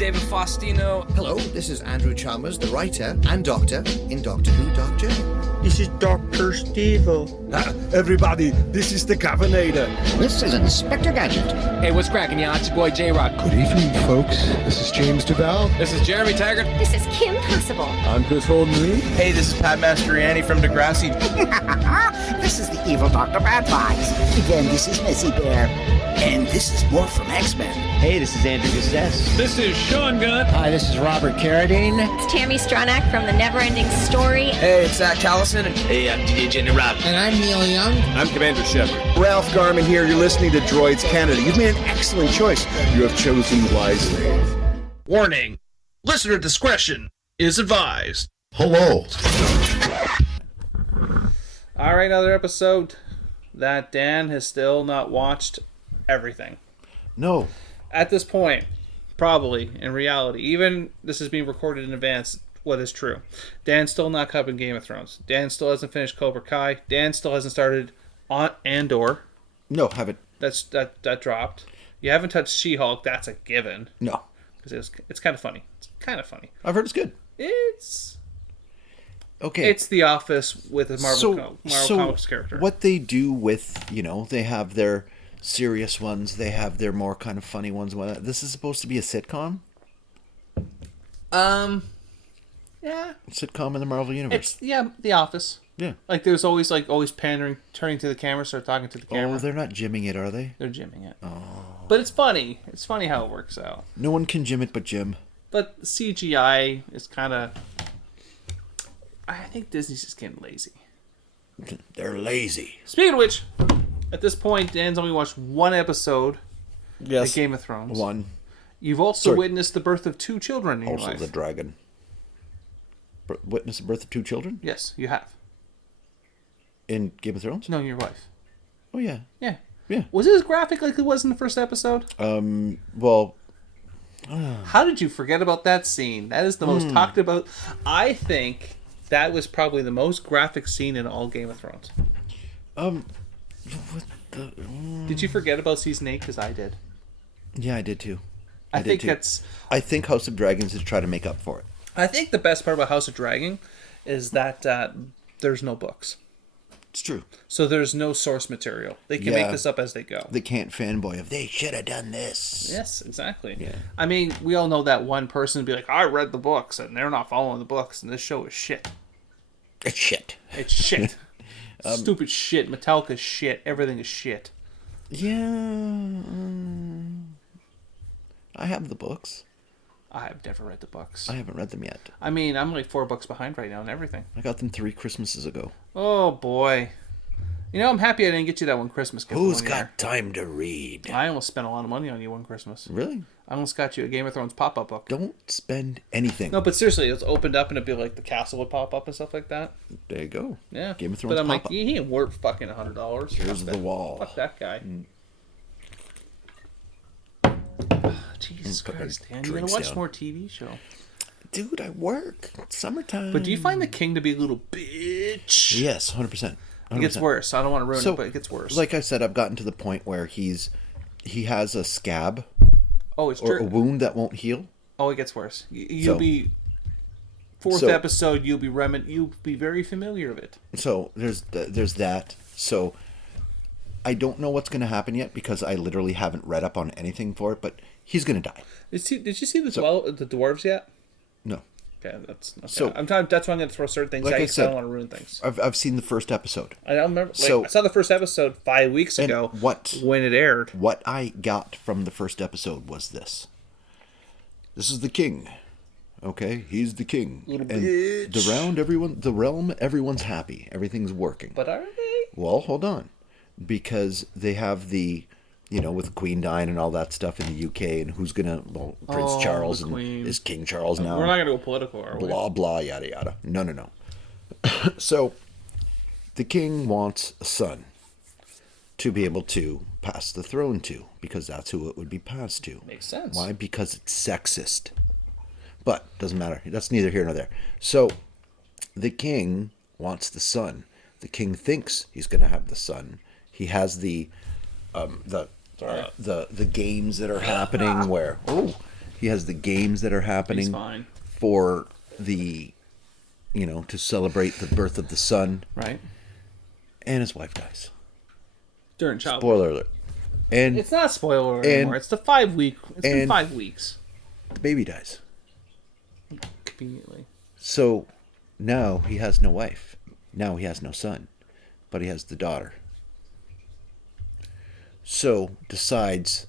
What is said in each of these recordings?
David Faustino. Hello, this is Andrew Chalmers, the writer and doctor in Doctor Who Doctor. This is Dr. Steve-O. Everybody, this is the Governator. This is Inspector Gadget. Hey, what's cracking, y'all? It's your boy J-Rock. Good evening, folks. This is James DeBell. This is Jeremy Taggart. This is Kim Possible. I'm Chris Holden-Lee. Hey, this is Pat Mastroianni from Degrassi. This is the evil Dr. Bad Vibes. Again, this is Messy Bear. And this is more from X-Men. Hey, this is Andrew Gustess. This is Sean Gunn. Hi, this is Robert Carradine. It's Tammy Stronach from The Neverending Story. Hey, it's Zach Callison. Hey, I'm DJ Jenny Rob. And I'm Neil Young. I'm Commander Shepard. Ralph Garman here. You're listening to Droids Canada. You've made an excellent choice. You have chosen wisely. Warning. Listener discretion is advised. Hello. All right, another episode that Dan has still not watched everything. No. At this point, probably, in reality, even this is being recorded in advance, what is true. Dan's still not covering Game of Thrones. Dan still hasn't finished Cobra Kai. Dan still hasn't started on Andor. No, haven't. That dropped. You haven't touched She-Hulk. That's a given. No. Because it's kind of funny. It's kind of funny. I've heard it's good. It's okay. It's The Office with a Marvel Comics character. What they do with, they have their serious ones, they have their more kind of funny ones. This is supposed to be a sitcom? Yeah. Sitcom in the Marvel Universe. The Office. Yeah. Like there's always pandering, turning to the camera, start talking to the camera. Oh, they're not gymming it, are they? They're gymming it. Oh. But it's funny. It's funny how it works out. No one can gym it but Jim. But CGI is kind of... I think Disney's just getting lazy. They're lazy. Speaking of which, at this point, Dan's only watched one episode of Game of Thrones. One. You've also witnessed the birth of 2 children in your life. Also the dragon. Witnessed the birth of 2 children? Yes, you have. In Game of Thrones? No, your wife. Oh, yeah. Yeah. Yeah. Was it as graphic like it was in the first episode? Well... How did you forget about that scene? That is the most talked about. I think that was probably the most graphic scene in all Game of Thrones. Did you forget about season 8? Because I did. Yeah, I did too. I think that's... I think House of Dragons is trying to make up for it. I think the best part about House of Dragon is that there's no books. It's true. So there's no source material. They can make this up as they go. They can't fanboy they should have done this. Yes, exactly. Yeah. I mean, we all know that one person would be like, I read the books, and they're not following the books, and this show is shit. It's shit. It's shit. Stupid shit. Metallica's shit. Everything is shit. Yeah. I have the books. I have never read the books. I haven't read them yet. I mean, I'm like 4 books behind right now and everything. I got them 3 Christmases ago. Oh, boy. I'm happy I didn't get you that one Christmas gift. Who's got time to read? I almost spent a lot of money on you one Christmas. Really? I almost got you a Game of Thrones pop-up book. Don't spend anything. No, but seriously, it's opened up and it'd be like the castle would pop up and stuff like that. There you go. Yeah. Game of Thrones But I'm pop-up. like, he ain't worth fucking $100. Here's the wall. Fuck that guy. Jesus Christ, Dan. You gotta watch more TV show. Dude, I work. It's summertime. But do you find the king to be a little bitch? Yes, 100%. It gets worse. I don't want to ruin it, but it gets worse. Like I said, I've gotten to the point where he has a scab. Oh, it's or a wound that won't heal. Oh, it gets worse. You'll be... Fourth episode, you'll be very familiar with it. So there's that. So I don't know what's going to happen yet because I literally haven't read up on anything for it, but he's going to die. Did you see the dwarves yet? No. Okay, that's okay. So that's why I'm going to throw certain things out because I don't want to ruin things. I've seen the first episode. I don't remember. I saw the first episode 5 weeks ago. When it aired, what I got from the first episode was this. This is the king. Okay, he's the king. Little and bitch. the realm, everyone's happy. Everything's working. But are they? Well, hold on. Because they have the, with Queen dying and all that stuff in the UK, and who's gonna, Prince Charles and is King Charles now. We're not gonna go political, are we? Blah, blah, yada, yada. No. So, the king wants a son to be able to pass the throne to, because that's who it would be passed to. Makes sense. Why? Because it's sexist. But, doesn't matter. That's neither here nor there. So, the king wants the son. The king thinks he's going to have the son. He has the games that are happening where, He has the games that are happening He's fine. for the, to celebrate the birth of the son. Right. And his wife dies. During childbirth. Spoiler alert. And It's not spoiler alert anymore. It's the 5 week. It's been 5 weeks. the baby dies. Conveniently. So now he has no wife. Now he has no son. But he has the daughter. So decides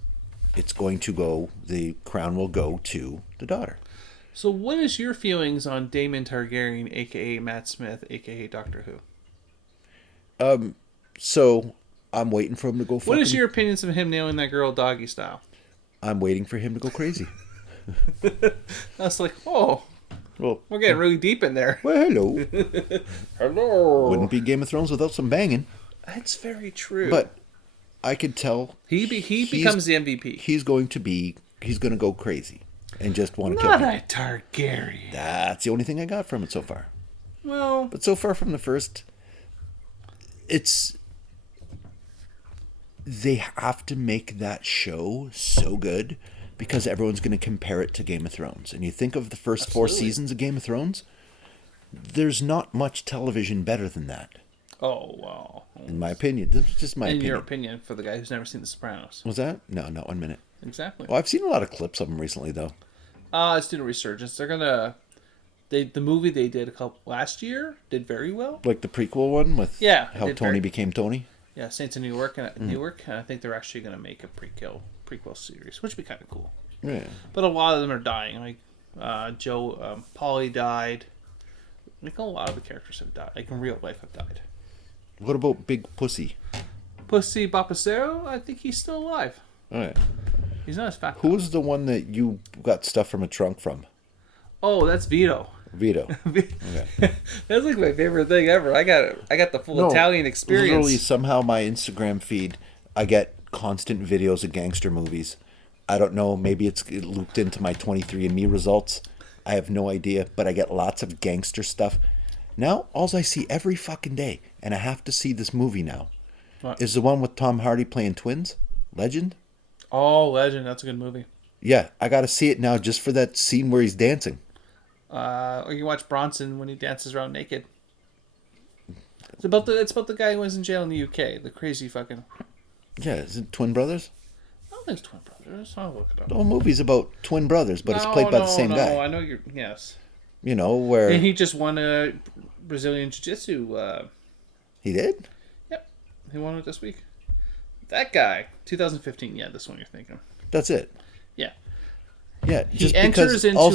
the crown will go to the daughter. So what is your feelings on Daemon Targaryen, a.k.a. Matt Smith, a.k.a. Doctor Who? So I'm waiting for him to go What is your opinions of him nailing that girl doggy style? I'm waiting for him to go crazy. I was like, oh, Well, we're getting really deep in there. well, hello. Hello. Wouldn't be Game of Thrones without some banging. That's very true. But I could tell he becomes the MVP. He's going to go crazy and just want to kill Not people. a Targaryen. That's the only thing I got from it so far. Well, But so far from the first, they have to make that show so good because everyone's going to compare it to Game of Thrones. And you think of the first 4 seasons of Game of Thrones, there's not much television better than that. oh wow. In my opinion. This is just my In opinion. your opinion, for the guy who's never seen The Sopranos. Was that? No, not 1 minute. Exactly. Well, I've seen a lot of clips of them recently, though. It's doing a resurgence. They're gonna. The movie they did last year did very well. Like the prequel one with how did Tony became Tony. Yeah, Saints of Newark, and I think they're actually gonna make a prequel series, which would be kind of cool. Yeah. But a lot of them are dying. Like Polly died. Like a lot of the characters have died. Like in real life, have died. What about Big Pussy? Pussy Bapacero, I think he's still alive. All right. He's not as fat. Who was the one that you got stuff from a trunk from? Oh, that's Vito. Vito. Okay. That's like my favorite thing ever. I got the full Italian experience. Literally, somehow my Instagram feed, I get constant videos of gangster movies. I don't know. Maybe it looped into my 23andMe results. I have no idea, but I get lots of gangster stuff. Now, all I see every fucking day, and I have to see this movie now, is the one with Tom Hardy playing twins. Legend? Oh, Legend. That's a good movie. Yeah, I got to see it now just for that scene where he's dancing. Or you can watch Bronson when he dances around naked. It's about the guy who was in jail in the UK. The crazy fucking. Yeah, is it Twin Brothers? I don't think it's Twin Brothers. I'll look it up. The whole movie's about twin brothers, but it's played by the same guy. I know you're. Yes. You know where And he just won a Brazilian Jiu-Jitsu. he did. Yep, he won it this week. That guy, 2015. Yeah, this one you're thinking. That's it. Yeah. Yeah, He just enters because into all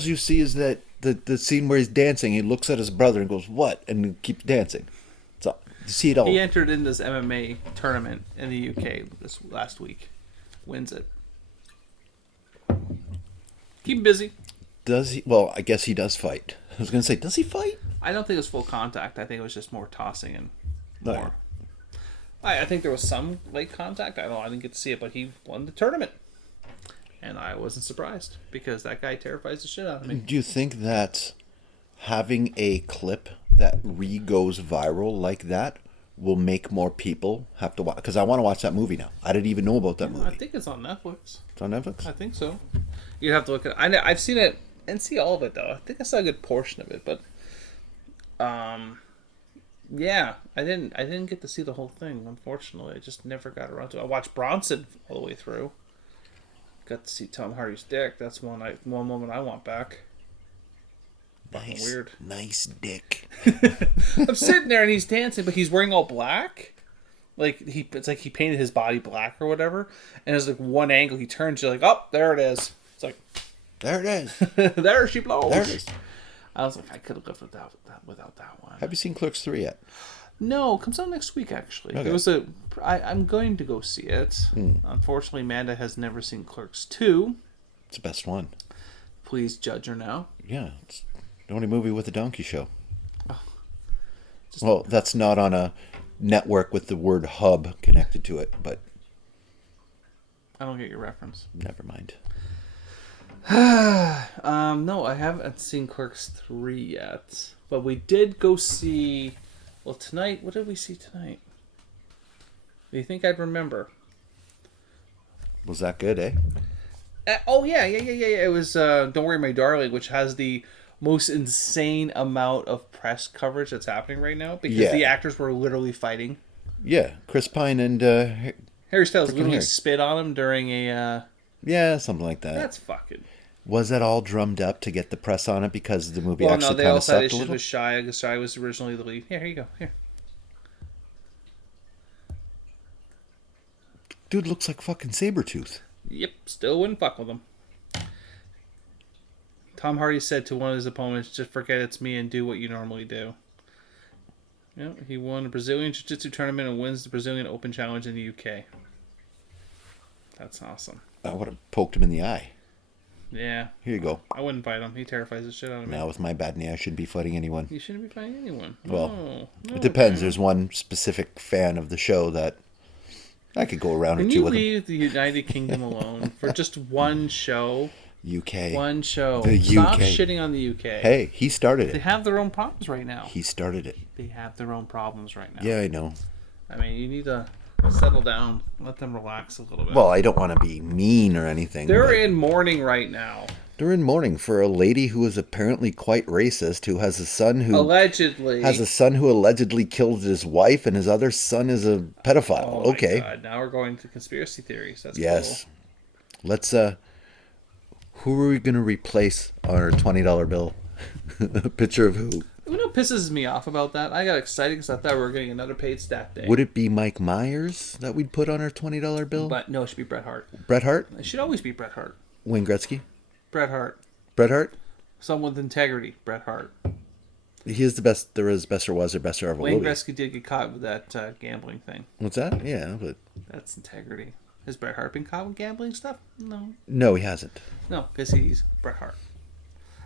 you see is that the scene where he's dancing. He looks at his brother and goes, "What?" and he keeps dancing. So you see it all. He entered in this MMA tournament in the UK this last week. Wins it. Keep him busy. Does he? Well, I guess he does fight. I was gonna say, does he fight? I don't think it was full contact. I think it was just more tossing and No. more. I think there was some late contact. I didn't get to see it, but he won the tournament. And I wasn't surprised because that guy terrifies the shit out of me. Do you think that having a clip that goes viral like that will make more people have to watch? Because I want to watch that movie now. I didn't even know about that movie. I think it's on Netflix. It's on Netflix? I think so. You'd have to look at it. I've seen it and see all of it though. I think I saw a good portion of it, but yeah, I didn't get to see the whole thing. Unfortunately, I just never got around to it. I watched Bronson all the way through. Got to see Tom Hardy's dick. That's one moment I want back. Fucking weird. Nice dick. I'm sitting there and he's dancing, but he's wearing all black. It's like he painted his body black or whatever. And there's like one angle he turns, you're like, oh, there it is. It's like, there it is. There she blows. There it is. I was like, I could have lived without that one. Have you seen Clerks 3 yet? No, it comes out next week actually. Okay. I'm going to go see it. Unfortunately, Amanda has never seen Clerks 2. It's the best one. Please judge her now. Yeah, it's the only movie with a donkey show. Well, that's not on a network with the word hub connected to it, but I don't get your reference. never mind. No, I haven't seen Clerks 3 yet. But we did go see... Well, tonight... What did we see tonight? Do you think I'd remember? Was that good, eh? Yeah. It was Don't Worry My Darling, which has the most insane amount of press coverage that's happening right now because the actors were literally fighting. Yeah, Chris Pine and Harry Styles literally Harry. spit on him during a... yeah, something like that. That's fucking... Was that all drummed up to get the press on it because the movie Well, actually no, they kind of also had sucked a issues little? with Shia, because Shia was originally the lead. Here you go. Here. Dude looks like fucking Sabretooth. Yep, still wouldn't fuck with him. Tom Hardy said to one of his opponents, just forget it's me and do what you normally do. Yep, he won a Brazilian Jiu-Jitsu tournament and wins the Brazilian Open Challenge in the UK. That's awesome. I would have poked him in the eye. Yeah. Here you go. I wouldn't fight him. He terrifies the shit out of me. Now with my bad knee, I shouldn't be fighting anyone. You shouldn't be fighting anyone. Well, No, it depends. man. There's one specific fan of the show that I could go around Can or you two with him. leave the United Kingdom alone for just one show? UK. One show. The Stop UK. shitting on the UK. Hey, he started They it. have their own problems right now. He started it. They have their own problems right now. Yeah, I know. I mean, you need to settle down. Let them relax a little bit. Well, I don't want to be mean or anything. They're but in mourning right now. they're in mourning for a lady who is apparently quite racist, who has a son who Allegedly. has a son who allegedly killed his wife, and his other son is a pedophile. Oh my Okay. God. Now we're going to conspiracy theories. That's Yes. cool. Let's who are we gonna replace on our $20 bill? A picture of who? You know what pisses me off about that? I got excited because I thought we were getting another paid stat day. Would it be Mike Myers that we'd put on our $20 bill? But no, it should be Bret Hart. Bret Hart? It should always be Bret Hart. Wayne Gretzky? Bret Hart. Bret Hart? Someone with integrity. Bret Hart. He is the best there is, best there was, or best there ever will Wayne be. Gretzky did get caught with that gambling thing. What's that? Yeah, but That's integrity. Has Bret Hart been caught with gambling stuff? No. no, he hasn't. No, because he's Bret Hart.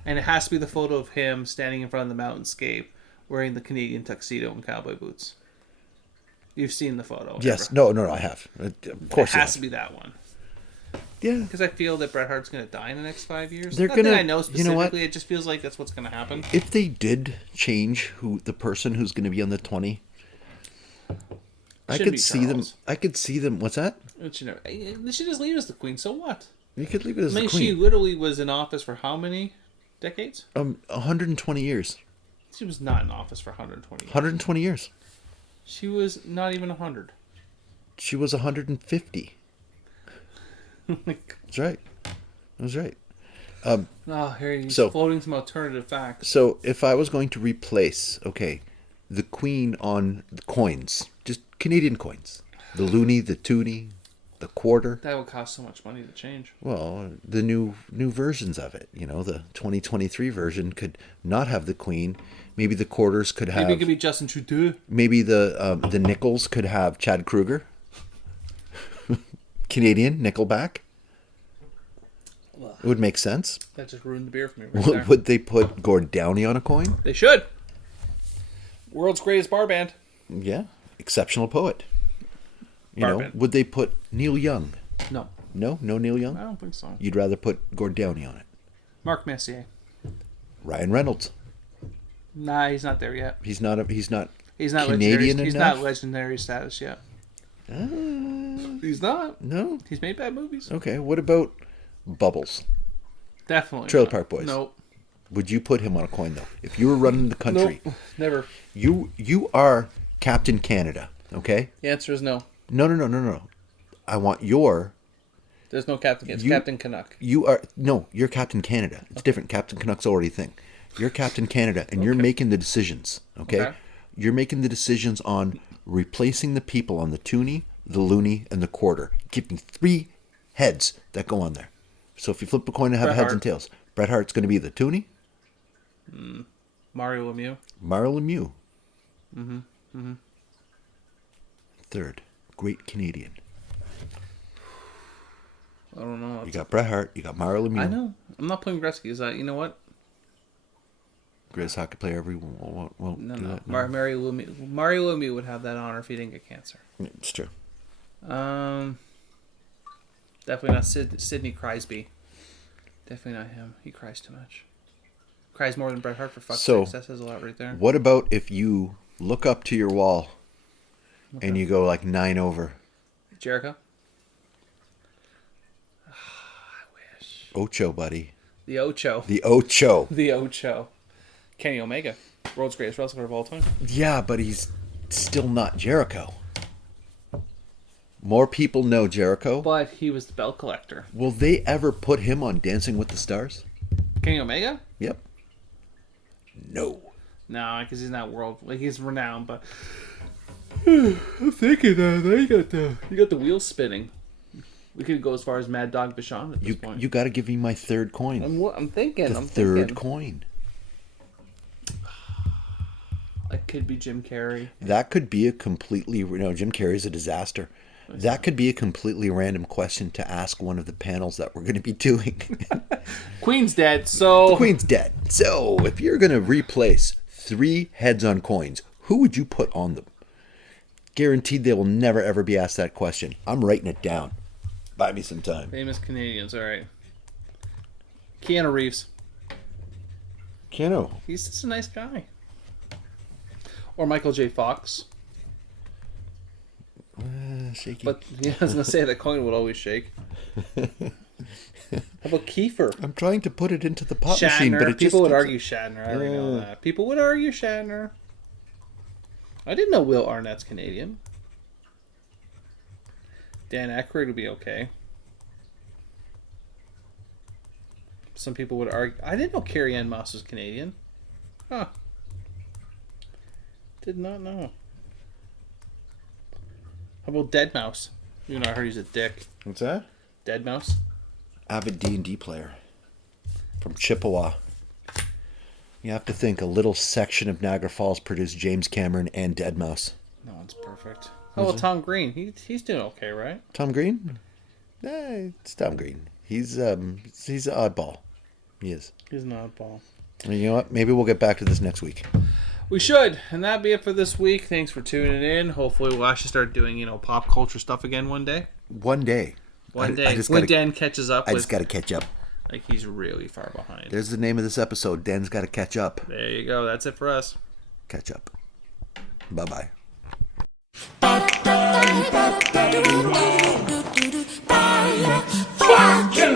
And it has to be the photo of him standing in front of the mountainscape wearing the Canadian tuxedo and cowboy boots. You've seen the photo. Yes. ever. No, I have. Of course It you has have. to be that one. Yeah. Because I feel that Bret Hart's going to die in the next 5 years. They're Not gonna- that I know you specifically, know what? it just feels like that's what's going to happen. If they did change who the person who's going to be on the 20, I Shouldn't could be see them. Charles. I could see them. What's that? They should just leave us the queen, so what? You could leave it as I mean, the queen. she literally was in office for how many decades? 120 years. She was not in office for 120 years. 120 years. She was not even 100. She was 150. That's right. That's right. Oh, here he's So- floating some alternative facts. So if I was going to replace, okay, the queen on the coins, just Canadian coins, the loonie, the toonie, the quarter. That would cost so much money to change. Well, the new versions of it, you know, the 2023 version could not have the queen. Maybe the quarters could have. Maybe it could be Justin Trudeau. Maybe the nickels could have Chad Kruger. Canadian Nickelback. It would make sense. That just ruined the beer for me right there. Would they put Gord Downey on a coin? They should. World's greatest bar band. Yeah, exceptional poet. You Bar know, band. would they put Neil Young? No, No Neil Young. I don't think so. You'd rather put Gord Downey on it. Mark Messier. Ryan Reynolds. Nah, he's not there yet. He's not. He's not Canadian legendary. He's enough? not legendary status yet. He's not. No. He's made bad movies. Okay. What about Bubbles? Definitely. Trailer not. Park Boys. Nope. Would you put him on a coin though? If you were running the country, Nope. Never. you are Captain Canada. Okay. The answer is no. No. I want your. There's no Captain. It's You- Captain Canuck. You are no. You're Captain Canada. It's different. Captain Canuck's already a thing. You're Captain Canada, and you're making the decisions. Okay? Okay. You're making the decisions on replacing the people on the toonie, the loony, and the quarter. Give me 3 heads that go on there. So if you flip a coin and have Bret heads Hart. and tails, Bret Hart's going to be the toonie. Mario Lemieux. Mario Lemieux. Third, great Canadian. I don't know. You got Bret Hart. You got Mario Lemieux. I know. I'm not putting Gretzky. Is that, you know what? Greatest hockey player ever. Won't No, do no. that. Mario Lemieux would have that honor if he didn't get cancer. It's true. Definitely not Sidney Crosby. Definitely not him. He cries too much. Cries more than Bret Hart, for fuck's So, sake. That says a lot right there. What about if you look up to your wall and you go like 9 over? Jericho? Ocho, buddy. The Ocho. The Ocho. The Ocho. Kenny Omega, world's greatest wrestler of all time. Yeah, but he's still not Jericho. More people know Jericho. But he was the belt collector. Will they ever put him on Dancing with the Stars? Kenny Omega? Yep. No. No, because he's not world. Like, he's renowned, but I'm thinking that you got the wheels spinning. We could go as far as Mad Dog Vachon at this point. You got to give me my third coin. I'm thinking. The third coin. It could be Jim Carrey. That could be a completely... No, Jim Carrey's a disaster. That could be a completely random question to ask one of the panels that we're going to be doing. Queen's dead, so... The Queen's dead. So, if you're going to replace 3 heads on coins, who would you put on them? Guaranteed they will never ever be asked that question. I'm writing it down. Buy me some time. Famous Canadians, alright. Keanu Reeves. Keanu. He's just a nice guy. Or Michael J. Fox. Shaky. But yeah, I was going to say that coin would always shake. How about Kiefer? I'm trying to put it into the pot Shatner. machine, but it People would keeps... argue Shatner. I already know that. People would argue Shatner. I didn't know Will Arnett's Canadian. Dan Aykroyd would be okay. Some people would argue... I didn't know Carrie Ann Moss was Canadian. Huh. Did not know. How about Deadmau5? You know, I heard he's a dick. What's that? Deadmau5? Avid D&D player. From Chippewa. You have to think a little section of Niagara Falls produced James Cameron and Deadmau5. No one's perfect. How about Tom Green? He's doing okay, right? Tom Green? It's Tom Green. He's an oddball. He is. He's an oddball. And you know what? Maybe we'll get back to this next week. We should. And that'd be it for this week. Thanks for tuning in. Hopefully we'll actually start doing, pop culture stuff again one day. One day. When Dan catches up. I just got to catch up. Like, he's really far behind. There's the name of this episode. Dan's got to catch up. There you go. That's it for us. Catch up. Bye-bye. Fucking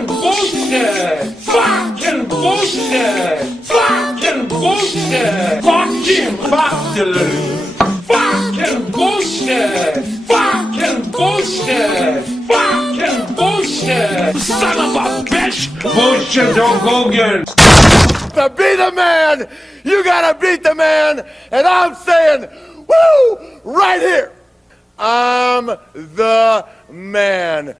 bullshit! Fucking bullshit! Fucking bullshit! Fucking bullshit! Fucking bullshit! Fucking bullshit! Fucking bullshit! Son of a bitch! Bullshit, Hulk Hogan! To be the man, you gotta beat the man, and I'm saying, woo, right here, I'm the man.